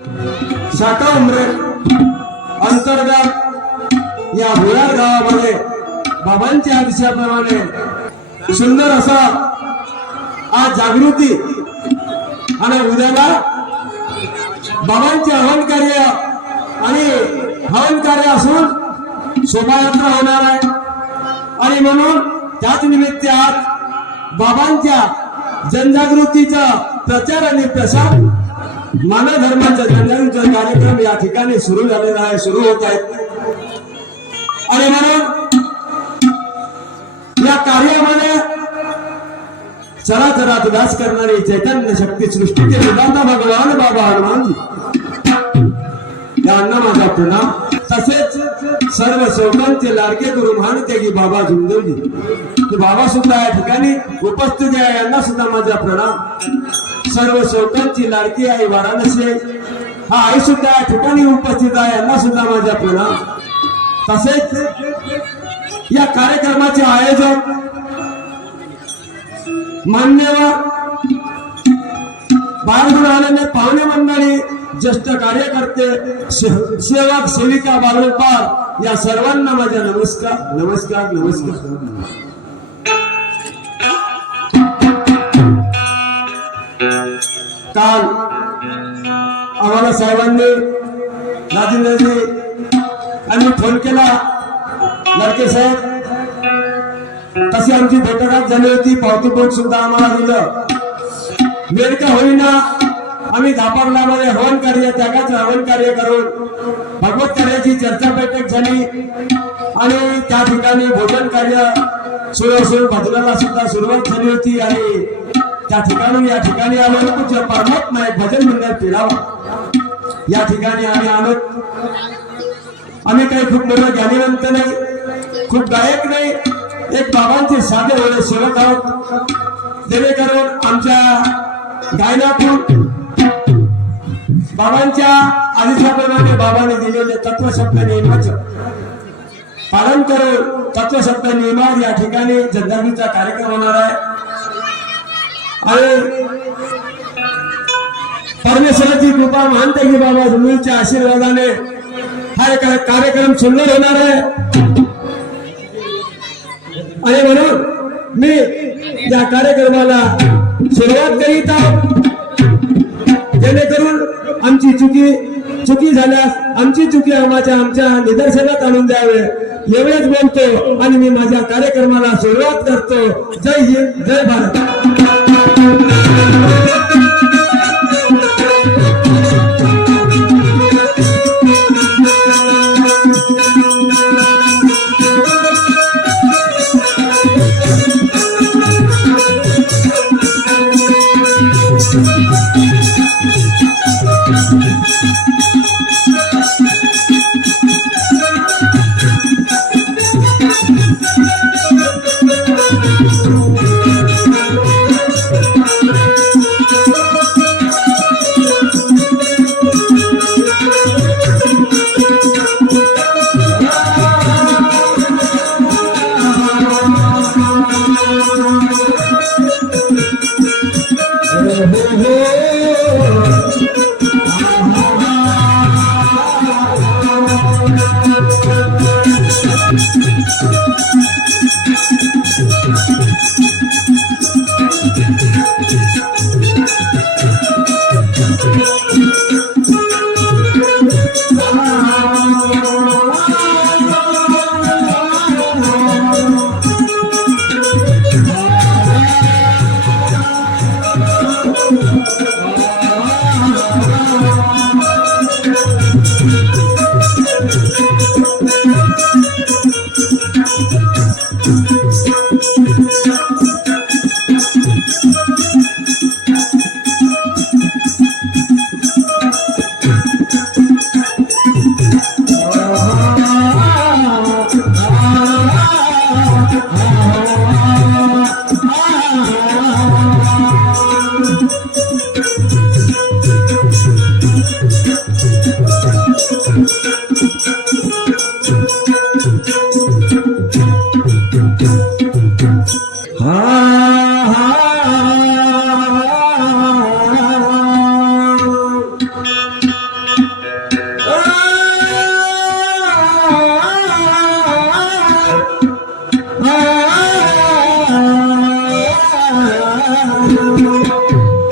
शाखा उमरे अंतर्गत या भुयार गावामध्ये बाबांच्या आदेशाप्रमाणे सुंदर असा आज जागृती आणि उद्याला बाबांचे हवन कार्य आणि हवन कार्य असून शोभायात्रा होणार आहे आणि म्हणून त्याच निमित्त आज बाबांच्या जनजागृतीचा प्रचार आणि प्रसार मानव धर्माचा जनजागृतीचा कार्यक्रम या ठिकाणी सुरू झालेला आहे, सुरू होत आहेत आणि म्हणून या कार्यामध्ये चराचरात व्यास करणारी चैतन्य शक्ती सृष्टीचे विधाता भगवान बाबा हनुमान यांना माझा प्रणाम। तसेच सर्व शोकांचे लाडके गुरु मानते की बाबा झुंजवली ते बाबा सुद्धा या ठिकाणी उपस्थित आहे, यांना सुद्धा माझा प्रणाम। सर्व शोकांची लाडकी आई वाराणसी हा आई सुद्धा या ठिकाणी उपस्थित आहे, यांना सुद्धा माझा प्रणाम। तसेच या कार्यक्रमाचे आयोजक मान्यवर बाहेरून आलेले पाहुणे मंडळी, ज्येष्ठ कार्यकर्ते, सेवक सेविका, बालगोपाल या सर्वांना माझा नमस्कार नमस्कार नमस्कार। काल आम्हाला साहेबांनी राजेंद्रजी आणि फोन केला, लडके साहेब तशी आमची भेटगाठ झाली होती, पावतीपोट सुद्धा आम्हाला दिलं। वेळ का होईना आम्ही धापागलामध्ये हवन कार्य, त्यागाचं हवन कार्य करून भगवत कार्याची चर्चा बैठक झाली आणि त्या ठिकाणी भोजन कार्य सुरू असून भजनाला सुद्धा सुरुवात झाली होती आणि त्या ठिकाणी या ठिकाणी आलो पूज्य परमात्मा एक भजन मंडळ फिरावा या ठिकाणी आम्ही आलो। आम्ही काही खूप मोठं ज्ञानीवंत नाही, खूप गायक नाही, एक बाबांचे साधे ओळे सेवक आहोत, जेणेकरून आमच्या गायनातून बाबांच्या आदेशाप्रमाणे बाबांनी दिलेले तत्वशब्द नियमाचं पालन करून तत्वशब्द नियमावर या ठिकाणी जनजागृतीचा कार्यक्रम होणार आहे आणि परमेश्वराची कृपा मानते की बाबा झुंजूच्या आशीर्वादाने हा एक कार्यक्रम सुंदर होणार आहे आणि म्हणून मी या कार्यक्रमाला सुरुवात करीत आहोत, जेणेकरून आमची चुकी झाल्यास आमची चुकी आमच्या निदर्शनात आणून द्यावे एवढेच बोलतो आणि मी माझ्या कार्यक्रमाला सुरुवात करतो। जय हिंद, जय भारत।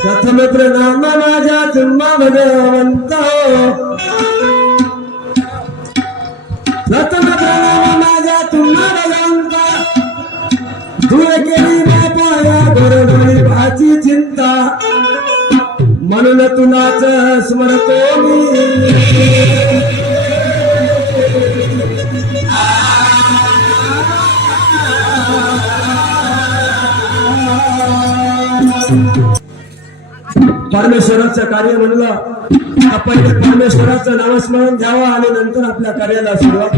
प्रथम प्रणाम माझ्या तुम्हा भगवंत प्रथम प्रणाम माझ्या तुम्हा भगवंत दूर केली बापा या गोरगरिबाची चिंता म्हणून तुलाच स्मरतो मी परमेश्वराचं कार्य म्हणलं आपण परमेश्वराचं नामस्मरण घ्यावं आणि नंतर आपल्या कार्याला सुरुवात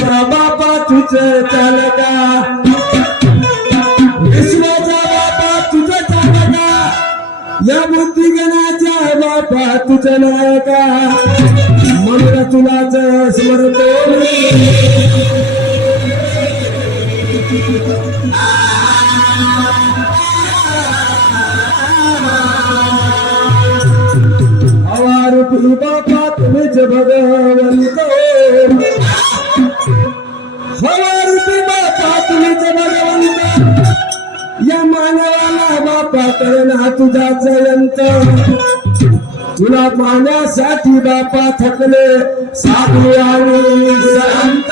करा बापा तुझं चालका विश्वाचा बापा तुझं चालका या बुद्धिगणाच्या बापा तुझं नायका म्हणून तुलाच स्मरतो हवारूपी बापा तुम्हीच भगवंत हवारूपी बापा तुम्हीच भगवंत या मानवाला बापा करना तुझा जयंत तुला पाहण्यासाठी बापा थकले साधू आणि संत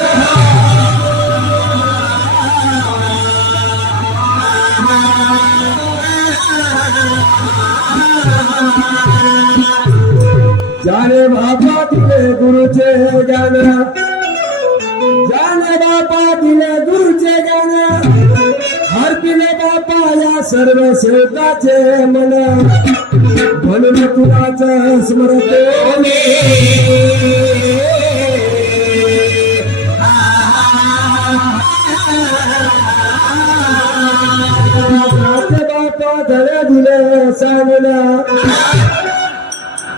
जाने बापा दिले गुरुचे ज्ञान जाने बापा दिले गुरुचे ज्ञान हरपिले बापा या सर्व सेवकाचे मन म्हणून तुलाच स्मरतो बापा धडे दिले सांगला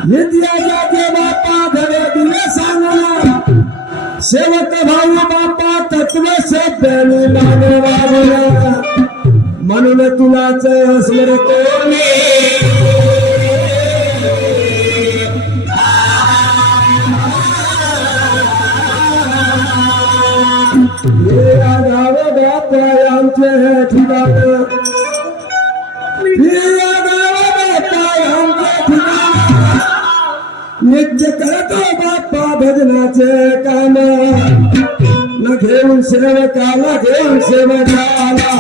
इतिहासाचे बापा धडे दिले सांगला सेवक भाऊ बापा तत्व शब्दाने मानवाला म्हणून तुलाच स्मरतो गाव बापा आमचे ठिकाण नित्य करतो बाप्पा भजनाचे काम न घेऊन सेवकाला घेऊन सेवकाला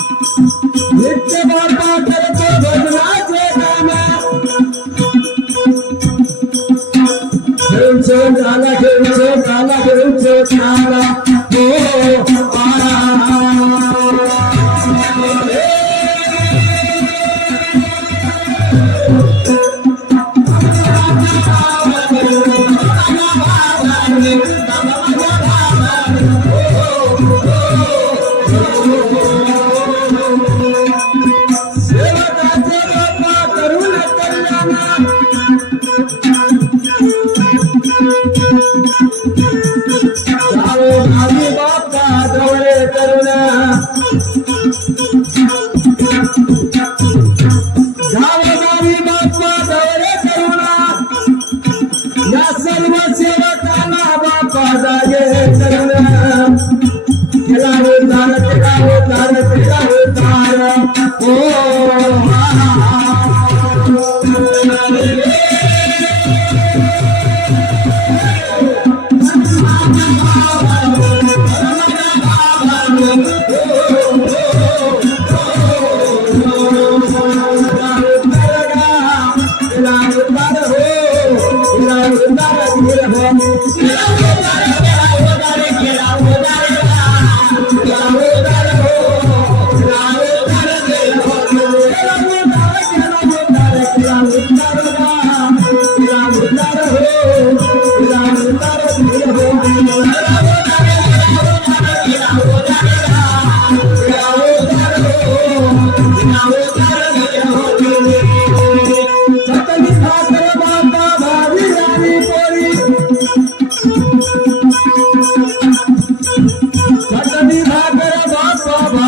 नित्य बापा करतो भजनाचे काम घेऊन सेवकाला घेऊन सेवकाला घेऊन सेवकाला सेवकाचे बापा करून कल्याण जावे भावी बापा जवळे करुणा जावे भावी बापा जवळे करुणा या सर्व सेवकाला बापा जागे करुणा केला उद्धार ओ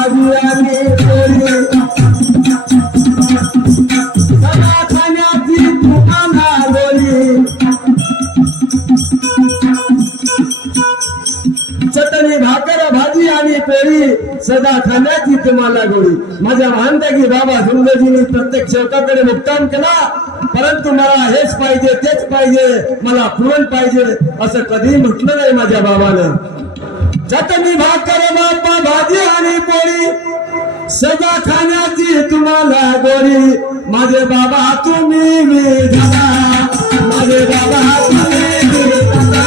भाजी आणि पोळी सदा खाण्याची तुम्हाला गोडी चटणी भाकर भाजी आणि पोळी सदा खाण्याची तुम्हाला गोडी माझ्या महानतागी बाबा झुंगजींनी प्रत्येक सेवकाकडे मुक्काम केला परंतु मला हेच पाहिजे तेच पाहिजे मला पुरण पाहिजे असं कधी म्हटलं नाही माझ्या बाबानं चटणी भाकर बापा भाजी आणि पोळी सदा खाण्याची तुम्हाला गोडी माझे बाबा तुम्ही मी दादा माझे बाबा तुम्ही मी दादा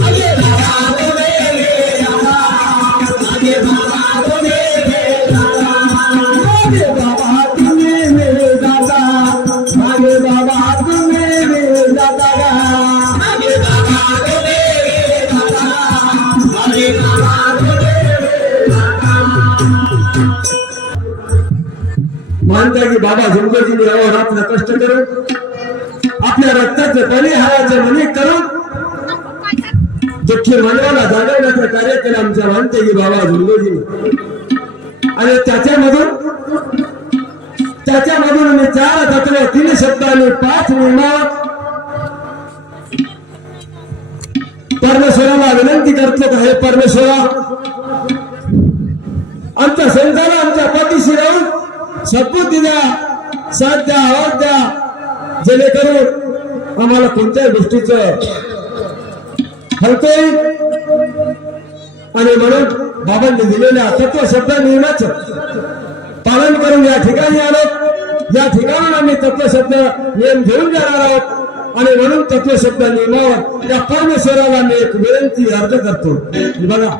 माझे बाबा तुम्ही मी दादा माझे बाबा तुम्ही मी दादा माझे बाबा तुम्ही मी दादा माझे बाबा तुम्ही मी दादा माझे बाबा तुम्ही मी दादा माझे बाबा मानता की बाबा झुंगजींनी अहोरात्र कष्ट करून आपल्या रक्ताचे बलिहाराचे मनी करून दुःखी मानवाला जागवण्याचं कार्य केलं आमच्या मानते की बाबा झुंगजींनी आणि त्याच्यामधून मी 4 तत्व 3 शब्द आणि 5 नियम परमेश्वराला विनंती करतो हे परमेश्वरा आमच्या संताला आमच्या पाठीशी राहून सद्बुद्धी द्या साथ द्या आवाज द्या जेणेकरून आम्हाला कोणत्याही गोष्टीचं हलतोय आणि म्हणून बाबांनी दिलेल्या तत्व शब्द नियमाचं पालन करून या ठिकाणी आलो या ठिकाणी आम्ही तत्व शब्द नियम घेऊन जाणार आहोत आणि म्हणून तत्व शब्द नियमावर त्या परमेश्वराला मी एक विनंती अर्ज करतो बघा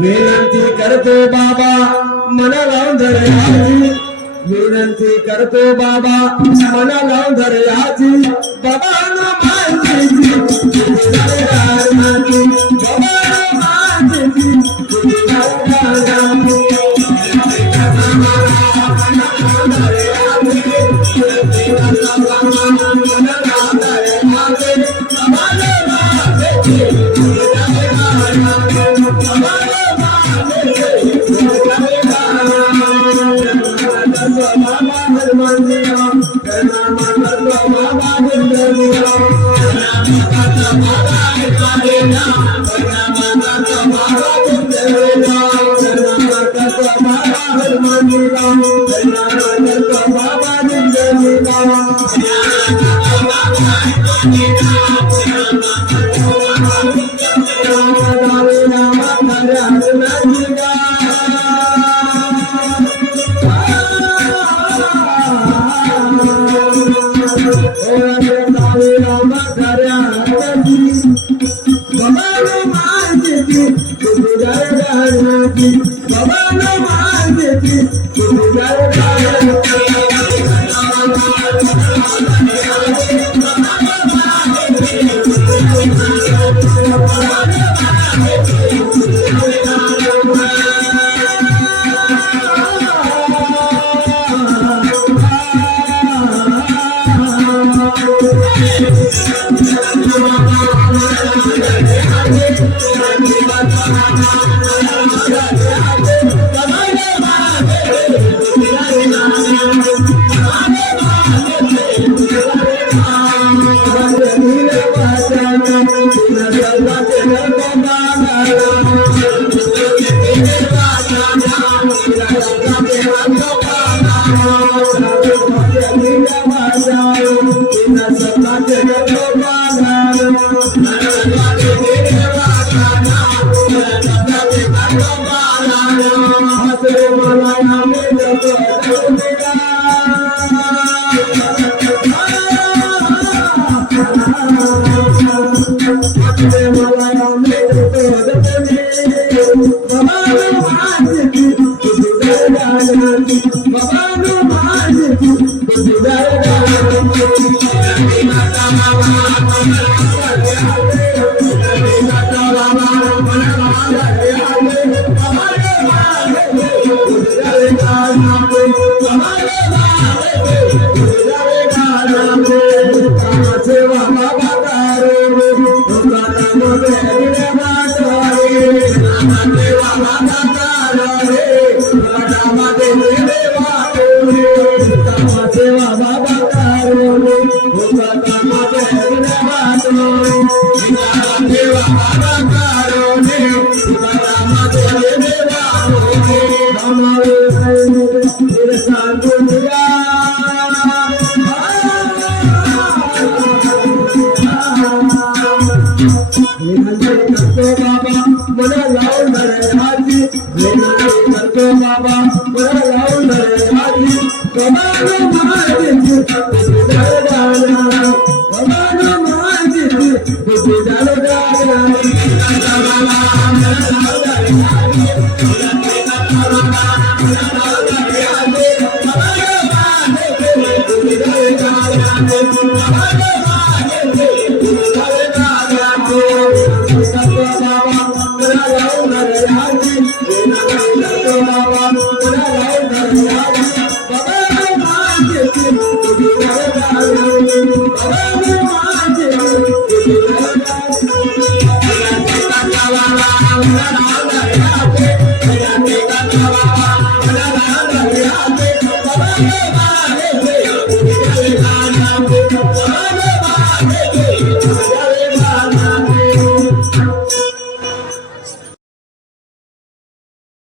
विनंती करतो बाबा मना लावून धरे आजी विनंती करतो बाबा मना लावून धरे आजी बाबा ना मानती बाबा ना मानती Baba Baba